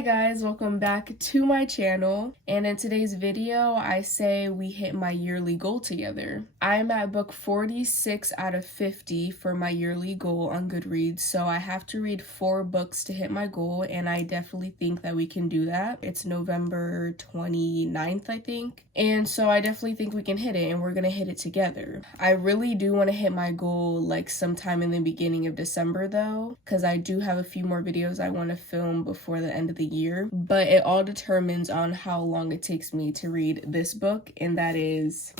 Hi guys, welcome back to my channel, and in today's video I say we hit my yearly goal together. I'm at book 46 out of 50 for my yearly goal on Goodreads, so I have to read 4 books to hit my goal, and I definitely think that we can do that. It's November 29th, I think, and so I definitely think we can hit it, and we're gonna hit it together. I really do want to hit my goal like sometime in the beginning of December though, because I do have a few more videos I want to film before the end of the year, but it all determines on how long it takes me to read this book, and that is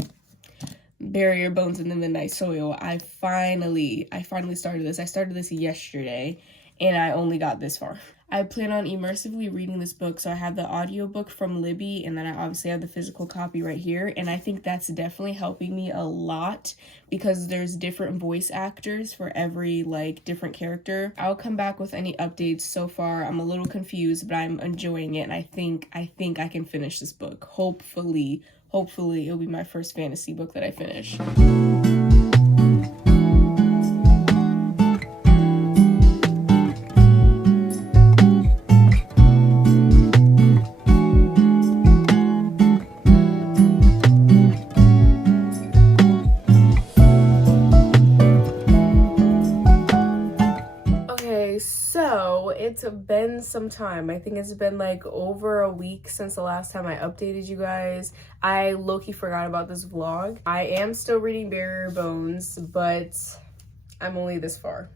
Bury Your Bones in the Midnight Soil. I finally started this. I started this yesterday and I only got this far. I plan on immersively reading this book, so I have the audiobook from Libby, and then I obviously have the physical copy right here, and I think that's definitely helping me a lot because there's different voice actors for every different character. I'll come back with any updates. So far I'm a little confused, but I'm enjoying it, and I think I can finish this book. Hopefully it'll be my first fantasy book that I finish. So it's been some time. I think it's been like over a week since the last time I updated you guys. I low-key forgot about this vlog. I am still reading Bury Your Bones, but I'm only this far.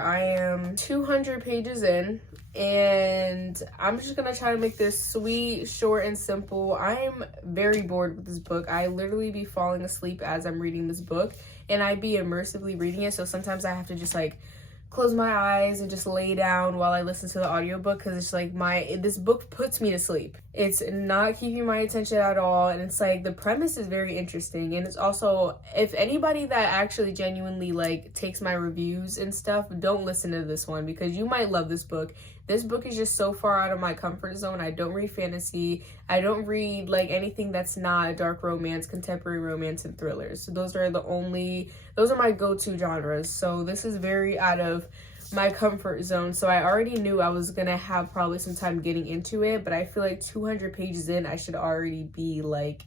I am 200 pages in, and I'm just gonna try to make this sweet, short, and simple. I'm very bored with this book. I literally be falling asleep as I'm reading this book, and I be immersively reading it, so sometimes I have to just close my eyes and just lay down while I listen to the audiobook, because it's this book puts me to sleep. It's not keeping my attention at all, and it's the premise is very interesting, and it's also, if anybody that actually genuinely takes my reviews and stuff, don't listen to this one because you might love this book. This book is just so far out of my comfort zone. I don't read fantasy. I don't read anything that's not dark romance, contemporary romance, and thrillers. So those are my go-to genres. So this is very out of my comfort zone, so I already knew I was gonna have probably some time getting into it, but I feel 200 pages in I should already be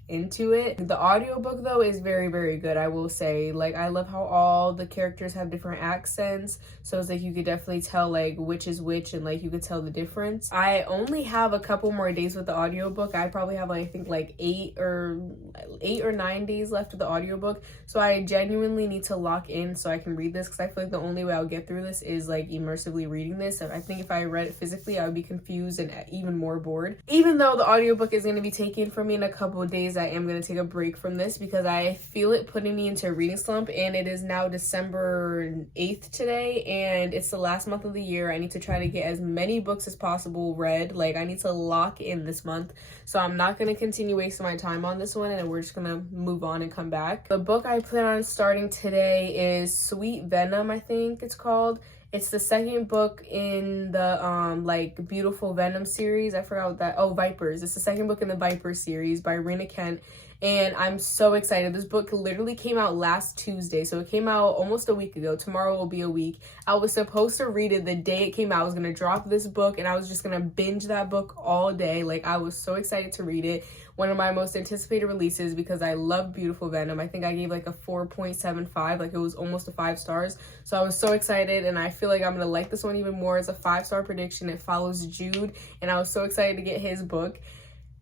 into it. The audiobook though is very, very good, I will say. I love how all the characters have different accents, so it's you could definitely tell which is which, and you could tell the difference. I only have a couple more days with the audiobook. I probably have I think 8 or 9 days left of the audiobook, so I genuinely need to lock in so I can read this, because I feel the only way I'll get through this is immersively reading this. I think if I read it physically I would be confused and even more bored. Even though the audiobook is going to be taken from me in a couple of days, I am going to take a break from this because I feel it putting me into a reading slump, and it is now December 8th today, and it's the last month of the year. I need to try to get as many books as possible read. I need to lock in this month, so I'm not going to continue wasting my time on this one, and we're just going to move on and come back. The book I plan on starting today is Sweet Venom, I think it's called. It's the second book in the Beautiful Venom series. I forgot what that. Oh, Vipers. It's the second book in the Vipers series by Rena Kent, and I'm so excited. This book literally came out last Tuesday, so it came out almost a week ago. Tomorrow will be a week. I was supposed to read it the day it came out. I was gonna drop this book, and I was just gonna binge that book all day. I was so excited to read it. One of my most anticipated releases because I love Beautiful Venom. I think I gave a 4.75, it was almost a 5 stars. So I was so excited, and I feel I'm gonna like this one even more. It's a 5-star prediction. It follows Jude, and I was so excited to get his book.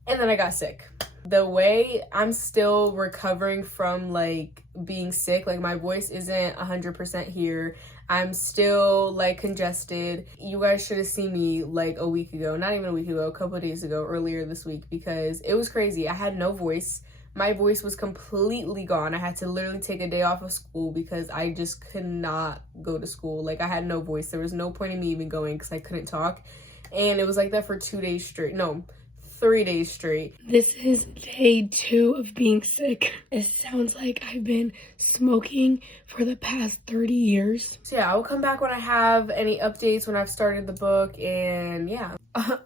And then I got sick. The way I'm still recovering from being sick, my voice isn't 100% here. I'm still congested. You guys should have seen me a week ago, not even a week ago, a couple of days ago, earlier this week, because it was crazy. I had no voice. My voice was completely gone. I had to literally take a day off of school because I just could not go to school. I had no voice. There was no point in me even going because I couldn't talk. And it was like that for 2 days straight. No, 3 days straight. This is day 2 of being sick. It sounds like I've been smoking for the past 30 years. So yeah, I will come back when I have any updates, when I've started the book, and yeah.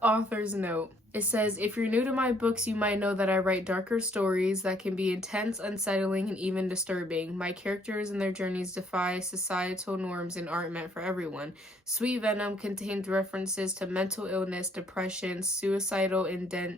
Author's note. It says, if you're new to my books, you might know that I write darker stories that can be intense, unsettling, and even disturbing. My characters and their journeys defy societal norms and aren't meant for everyone. Sweet Venom contains references to mental illness, depression, suicidal indication,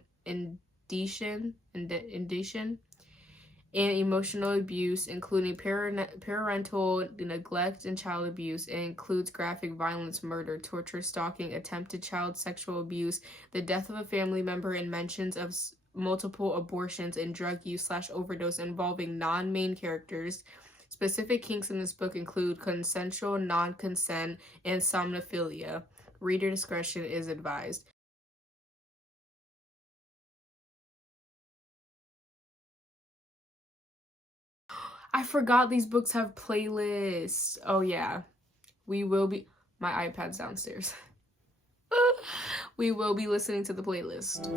and emotional abuse, including parental neglect and child abuse. It includes graphic violence, murder, torture, stalking, attempted child sexual abuse, the death of a family member, and mentions of multiple abortions and drug use / overdose involving non-main characters. Specific kinks in this book include consensual non-consent and somnophilia. Reader discretion is advised. I forgot these books have playlists. Oh yeah. We will be, my iPad's downstairs. We will be listening to the playlist.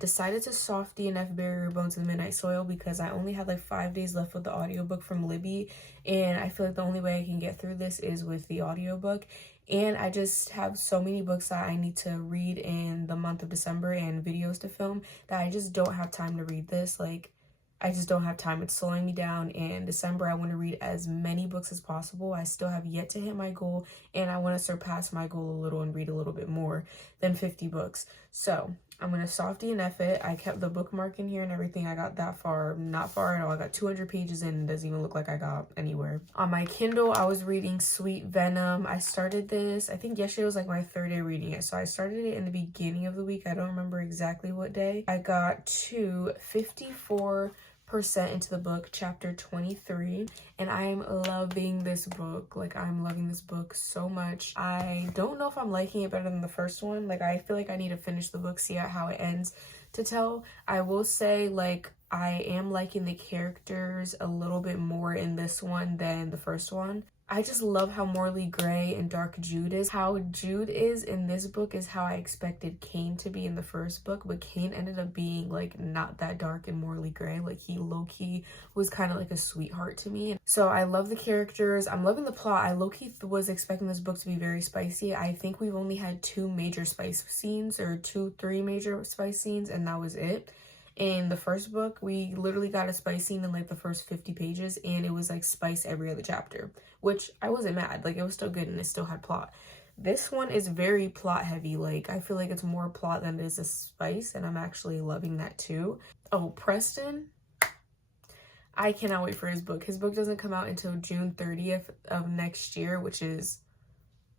Decided to soft DNF Bury Your Bones in the Midnight Soil because I only had like 5 days left with the audiobook from Libby, and I feel like the only way I can get through this is with the audiobook. And I just have so many books that I need to read in the month of December and videos to film that I just don't have time to read this. Like, I just don't have time. It's slowing me down. In December, I want to read as many books as possible. I still have yet to hit my goal, and I want to surpass my goal a little and read a little bit more than 50 books. So I'm going to soft DNF it. I kept the bookmark in here and everything. I got that far. Not far at all. I got 200 pages in and it doesn't even look like I got anywhere. On my Kindle, I was reading Sweet Venom. I started this, I think yesterday was like my 3rd day reading it. So I started it in the beginning of the week. I don't remember exactly what day. I got to 54% into the book, chapter 23, and I'm loving this book. Like, I'm loving this book so much. I don't know if I'm liking it better than the first one. Like, I feel like I need to finish the book, see how it ends to tell. I will say, like, I am liking the characters a little bit more in this one than the first one. I just love how morally gray and dark Jude is. How Jude is in this book is how I expected Cain to be in the first book, but Cain ended up being like not that dark and morally gray. Like, he low-key was kind of like a sweetheart to me. So I love the characters. I'm loving the plot. I low-key was expecting this book to be very spicy. I think we've only had 2 major spice scenes, or 3 major spice scenes, and that was it. In the first book, we literally got a spice scene in like the first 50 pages, and it was like spice every other chapter, which I wasn't mad. Like, it was still good and it still had plot. This one is very plot heavy. Like, I feel like it's more plot than it is a spice, and I'm actually loving that too. Oh, Preston, I cannot wait for his book. His book doesn't come out until June 30th of next year, which is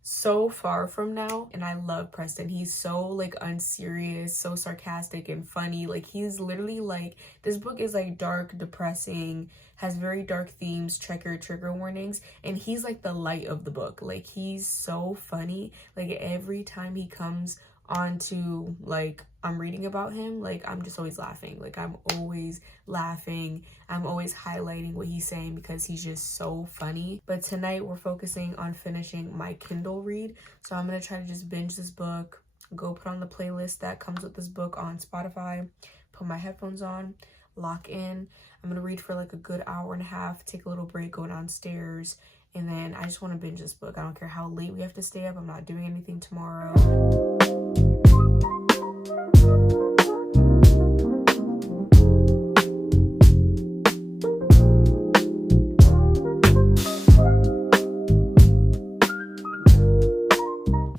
so far from now, and I love Preston. He's so like unserious, so sarcastic and funny. Like, he's literally like, this book is like dark, depressing, has very dark themes, trigger warnings, and he's like the light of the book. Like, he's so funny. Like, every time he comes onto, like, I'm reading about him, like, I'm just always laughing. Like, I'm always laughing. I'm always highlighting what he's saying because he's just so funny. But tonight we're focusing on finishing my Kindle read. So I'm gonna try to just binge this book, go put on the playlist that comes with this book on Spotify, put my headphones on, lock in. I'm gonna read for like a good hour and a half, take a little break, go downstairs, and then I just want to binge this book. I don't care how late we have to stay up. I'm not doing anything tomorrow.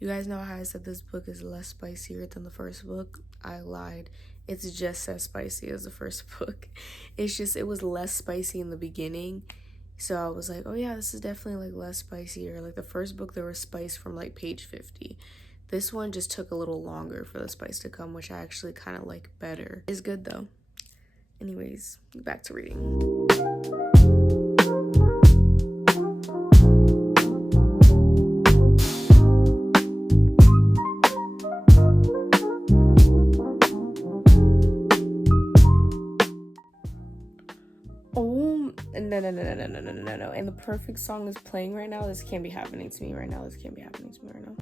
You guys know how I said this book is less spicier than the first book? I lied. It's just as spicy as the first book. It's just, it was less spicy in the beginning. So I was like, oh yeah, this is definitely like less spicier. Like, the first book, there was spice from like page 50. This one just took a little longer for the spice to come, which I actually kind of like better. It's good though. Anyways, back to reading. no. And the perfect song is playing right now. This can't be happening to me right now. This can't be happening to me right now.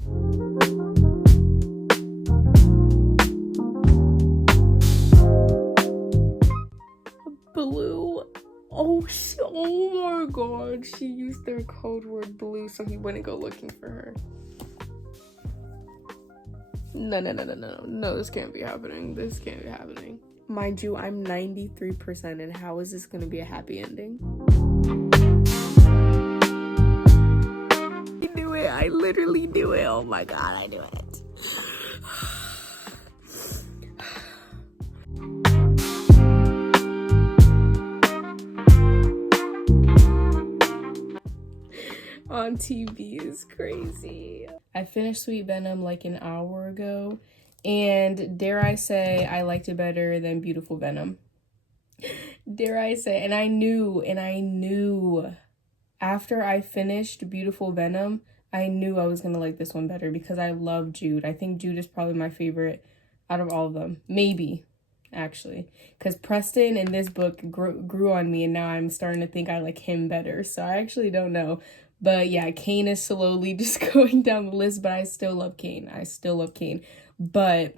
Blue. Oh my god. She used their code word blue so he wouldn't go looking for her. No, this can't be happening. This can't be happening. Mind you, I'm 93%, and how is this gonna be a happy ending? I knew it. I literally knew it. Oh my god, I knew it. On TV is crazy. I finished Sweet Venom like an hour ago, and dare I say I liked it better than Beautiful Venom. Dare I say, and I knew after I finished Beautiful Venom, I knew I was gonna like this one better because I love Jude. I think Jude is probably my favorite out of all of them. Maybe, actually, because Preston in this book grew on me, and now I'm starting to think I like him better. So I actually don't know. But yeah, Kane is slowly just going down the list, but I still love Kane. But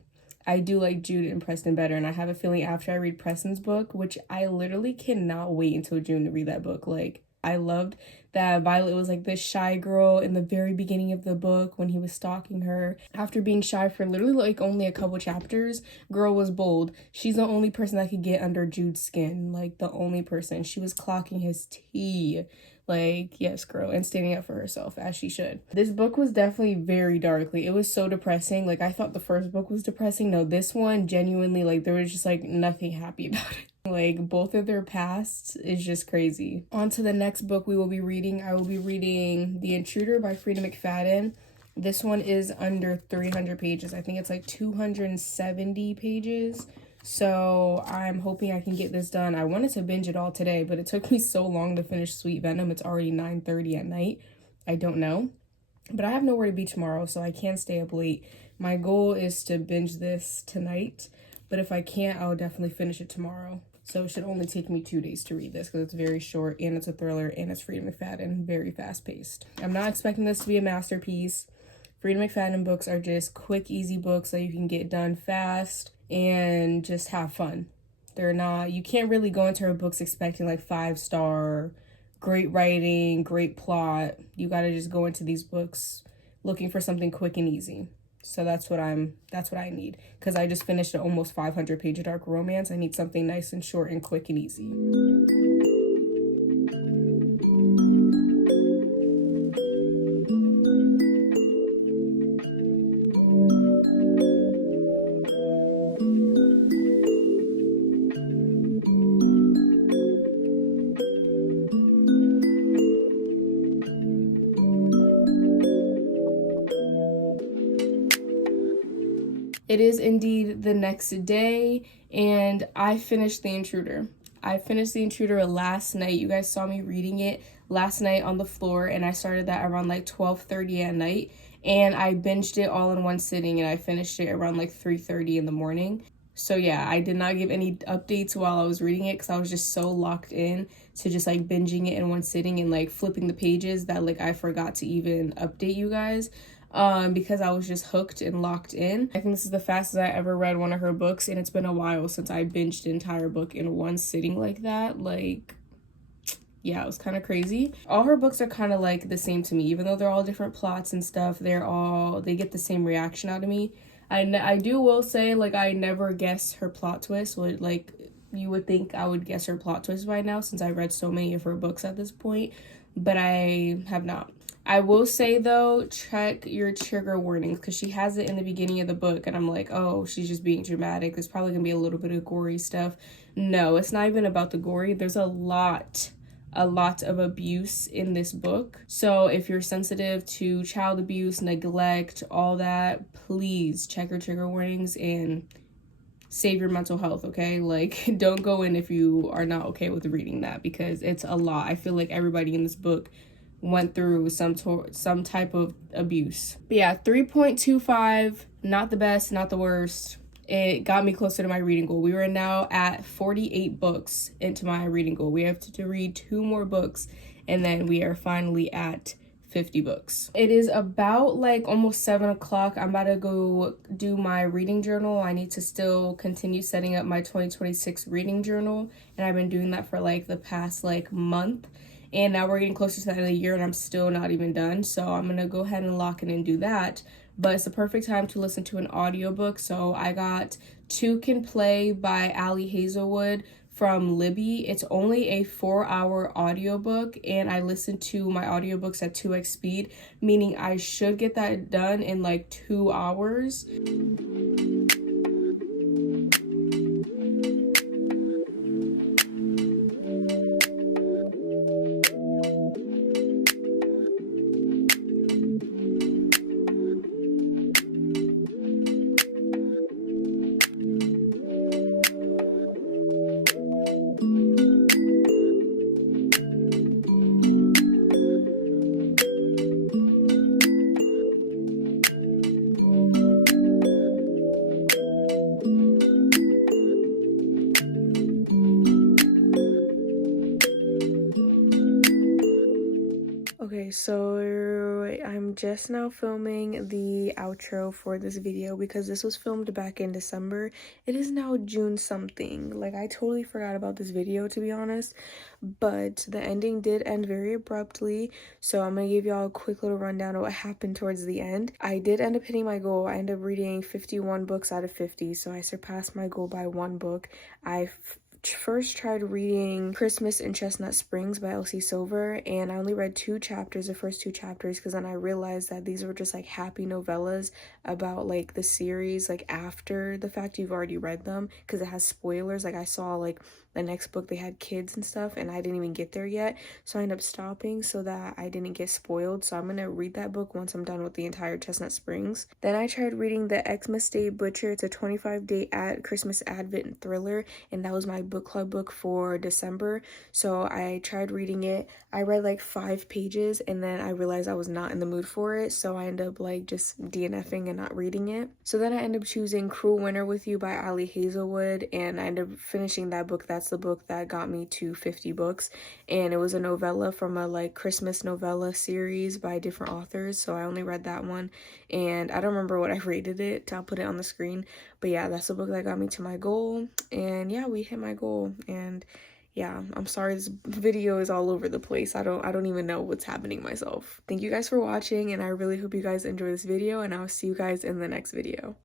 I do like Jude and Preston better, and I have a feeling after I read Preston's book, which I literally cannot wait until June to read that book. Like, I loved that Violet was like this shy girl in the very beginning of the book when he was stalking her. After being shy for literally like only a couple chapters, girl was bold. She's the only person that could get under Jude's skin. Like, the only person. She was clocking his tea. Like, yes, girl, and standing up for herself, as she should. This book was definitely very dark. Like, it was so depressing. Like, I thought the first book was depressing. No, this one, genuinely, like, there was just, like, nothing happy about it. Like, both of their pasts is just crazy. On to the next book we will be reading. I will be reading The Intruder by Freida McFadden. This one is under 300 pages. I think it's, like, 270 pages. So I'm hoping I can get this done. I wanted to binge it all today, but it took me so long to finish Sweet Venom. It's already 9:30 at night. I don't know. But I have nowhere to be tomorrow, so I can't stay up late. My goal is to binge this tonight, but if I can't, I'll definitely finish it tomorrow. So it should only take me 2 days to read this because it's very short, and it's a thriller, and it's Freida McFadden, very fast-paced. I'm not expecting this to be a masterpiece. Freida McFadden books are just quick, easy books that you can get done fast and just have fun. They're not, you can't really go into her books expecting like 5-star, great writing, great plot. You gotta just go into these books looking for something quick and easy. So that's what I need. Because I just finished an almost 500 page dark romance. I need something nice and short and quick and easy. It is indeed the next day, and I finished The Intruder. I finished The Intruder last night. You guys saw me reading it last night on the floor, and I started that around like 12:30 at night, and I binged it all in one sitting, and I finished it around like 3:30 in the morning. So yeah, I did not give any updates while I was reading it because I was just so locked in to just like binging it in one sitting and like flipping the pages that like I forgot to even update you guys. Because I was just hooked and locked in. I think this is the fastest I ever read one of her books, and it's been a while since I binged the entire book in one sitting like that. Like, yeah, it was kind of crazy. All her books are kind of like the same to me, even though they're all different plots and stuff. They get the same reaction out of me. I will say, like, I never guess her plot twist. Like, you would think I would guess her plot twist by now since I read so many of her books at this point, but I have not. I will say, though, check your trigger warnings because she has it in the beginning of the book, and I'm like, oh, she's just being dramatic. There's probably going to be a little bit of gory stuff. No, it's not even about the gory. There's a lot of abuse in this book. So if you're sensitive to child abuse, neglect, all that, please check your trigger warnings and save your mental health, okay? Like, don't go in if you are not okay with reading that because it's a lot. I feel like everybody in this book went through some type of abuse. But yeah, 3.25, not the best, not the worst. it got me closer to my reading goal. We were now at 48 books into my reading goal. We have to read 2 more books, and then we are finally at 50 books. It is about like almost 7 o'clock. I'm about to go do my reading journal. I need to still continue setting up my 2026 reading journal, and I've been doing that for like the past like month. And now we're getting closer to the end of the year and I'm still not even done. So I'm gonna go ahead and lock in and do that. But it's a perfect time to listen to an audiobook. So I got Two Can Play by Ali Hazelwood from Libby. It's only a 4-hour audiobook, and I listen to my audiobooks at 2x speed, meaning I should get that done in like 2 hours. Okay, so I'm just now filming the outro for this video because this was filmed back in December. It is now June something. Like, I totally forgot about this video, to be honest, but the ending did end very abruptly, so I'm gonna give y'all a quick little rundown of what happened towards the end. I did end up hitting my goal. I ended up reading 51 books out of 50, so I surpassed my goal by 1 book. I first tried reading Christmas in Chestnut Springs by Elsie Silver, and I only read 2 chapters, the first 2 chapters, because then I realized that these were just like happy novellas about like the series, like after the fact you've already read them, because it has spoilers. Like, I saw like the next book they had kids and stuff, and I didn't even get there yet, so I ended up stopping so that I didn't get spoiled. So I'm gonna read that book once I'm done with the entire Chestnut Springs. Then I tried reading The Xmas Day Butcher. It's a 25-day Christmas Advent thriller, and that was my book club book for December, so I tried reading it. I read like 5 pages and then I realized I was not in the mood for it, so I ended up like just DNFing and not reading it. So then I ended up choosing Cruel Winter with You by Ali Hazelwood, and I ended up finishing that book. That's the book that got me to 50 books, and it was a novella from a like Christmas novella series by different authors, so I only read that one, and I don't remember what I rated it. I'll put it on the screen, but yeah, that's the book that got me to my goal. And yeah, we hit my goal. And yeah, I'm sorry this video is all over the place. I don't even know what's happening myself. Thank you guys for watching, and I really hope you guys enjoy this video, and I'll see you guys in the next video.